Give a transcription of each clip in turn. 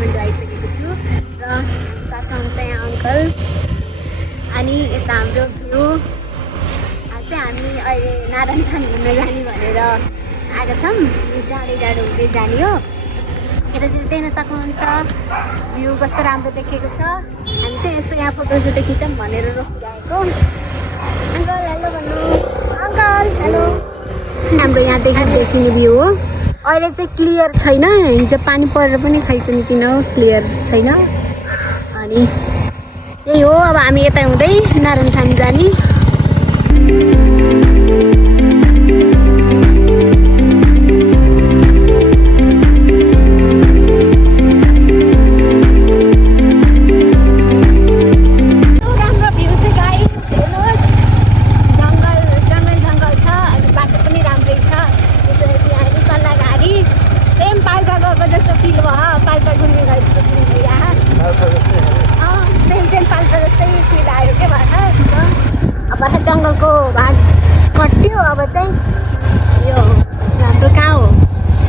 काठमाडौँ आइसकेको छु र साथमा हुन्छ यहाँ अङ्कल। अनि यता हाम्रो भ्यू आज चाहिँ हामी अहिले नारायणथान घुम्न जाने भनेर आएका छौँ। डाँडै डाँडो हुँदै जाने हो। यतातिर देख्न सक्नुहुन्छ भ्यू कस्तो राम्रो देखिएको छ। हामी चाहिँ यसो यहाँ फोटोसोटो खिचौँ भनेर रोकिरहेको। अङ्कल हेलो भन्नु। Uncle hello. हाम्रो यहाँदेखि देखिने भ्यू हो। अहिले चाहिँ क्लियर छैन, हिजो पानी परेर पनि खै पनि किन हो क्लियर छैन। अनि यही हो, अब हामी यता हुँदै नारायणथान जाने। जङ्गलको भाग कट्यो। अब चाहिँ यो हाम्रो कहाँ हो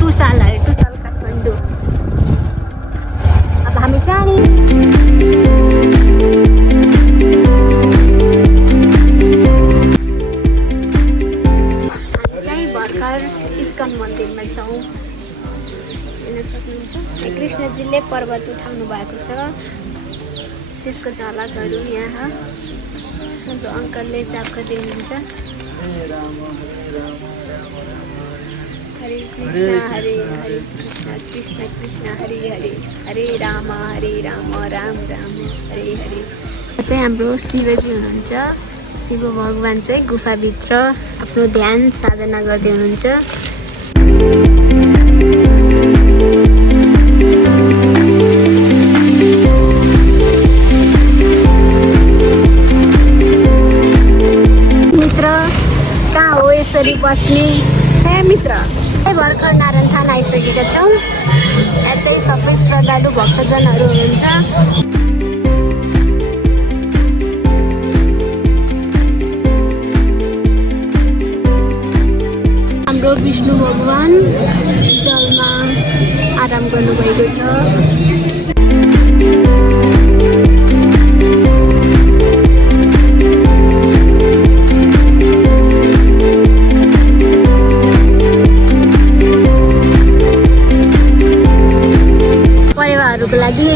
टुसाल अरे टुसाल काठमाडौँ। अब हामी जाने। हामी चाहिँ भर्खर इस्कन मन्दिरमा छौँ। हेर्न सक्नुहुन्छ कृष्णजीले पर्वत उठाउनु भएको छ, त्यसको झलकहरू यहाँ हाम्रो अङ्कलले चाप्का दिनुहुन्छ। हरे कृष्ण हरे हरे कृष्ण कृष्ण कृष्ण हरे हरे हरे राम राम राम हरे हरे। चाहिँ हाम्रो शिवजी हुनुहुन्छ। शिव भगवान चाहिँ गुफाभित्र आफ्नो ध्यान साधना गर्दै हुनुहुन्छ। बस्ने हे मित्र भर्खर नारायणथान आइसकेका छौँ। यहाँ चाहिँ सबै श्रद्धालु भक्तजनहरू हुनुहुन्छ। हाम्रो विष्णु भगवान जलमा आराम गर्नुभएको छ। को लागि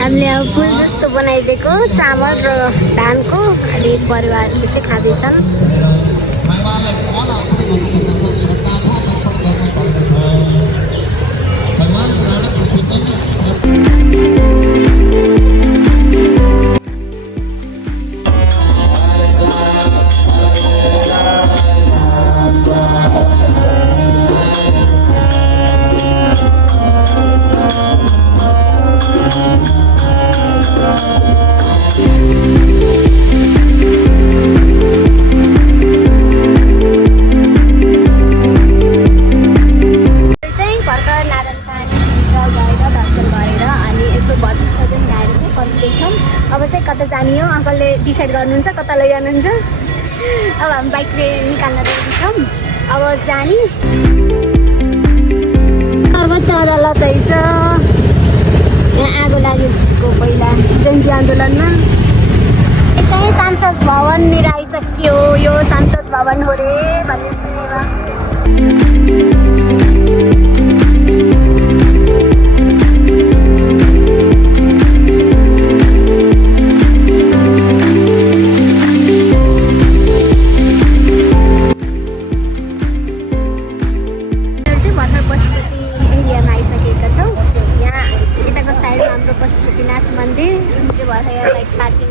हामीले अब फुल जस्तो बनाइदिएको चामल र धानको अनि परिवारले चाहिँ खाँदैछन्। अब चाहिँ कता जाने हो अङ्कलले डिसाइड गर्नुहुन्छ, कता लैजानुहुन्छ। अब हामी बाइकले निकाल्न रहेछौँ। अब जाने सर्वोच्च अदालत छ यहाँ आगो लागेको पहिला जनजी आन्दोलनमा। चाहिँ सांसद भवननिर आइसक्यो। यो सांसद भवन हो रे भन्ने सुनेमा।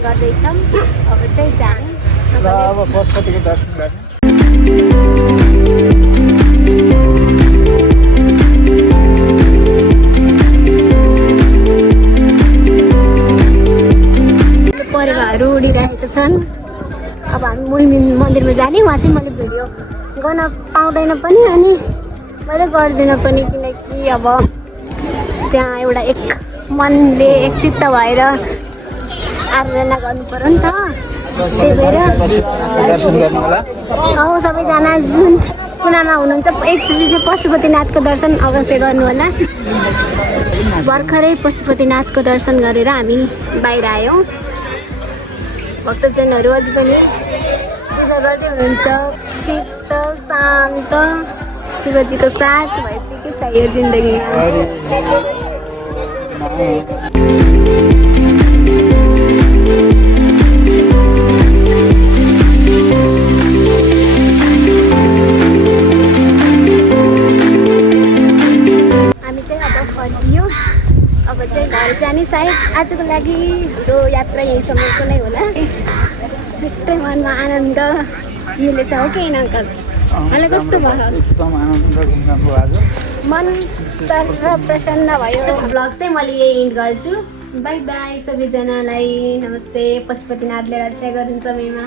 गर्दैछौँ। अब चाहिँ जाने अब पशुपतिको दर्शन गर्ने। परेवाहरू उडिरहेका छन्। अब हामी मूल मन्दिरमा जाने। वहाँ चाहिँ मैले भिडियो गर्न पाउँदैन पनि अनि मैले गर्दिनँ पनि, किनकि अब त्यहाँ एउटा एक मनले एकचित्त भएर आराधना गर्नु पर्यो नि त। त्यही भएर दर्शन गर्नु होला। सबैजना जुन कुनामा हुनुहुन्छ एकचोटि चाहिँ पशुपतिनाथको दर्शन अवश्य गर्नुहोला। भर्खरै पशुपतिनाथको दर्शन गरेर हामी बाहिर आयौँ। भक्तजनहरू अझै पनि पूजा गर्दै हुनुहुन्छ। शीतल शान्त शिवजीको साथ भइसकेको छ यो जिन्दगीमा। अब चाहिँ घर जाने सायद आजको लागि हाम्रो यात्रा यहीँसम्मको नै होला। छुट्टै मनमा आनन्द मिलेछ हो कि अङ्कल? मलाई कस्तो भयो? मन तर प्रसन्न भयो। भ्लग चाहिँ मैले यही इन्ड गर्छु। बाई बाई सबैजनालाई। नमस्ते। पशुपतिनाथले रक्षा गरून् सबैमा।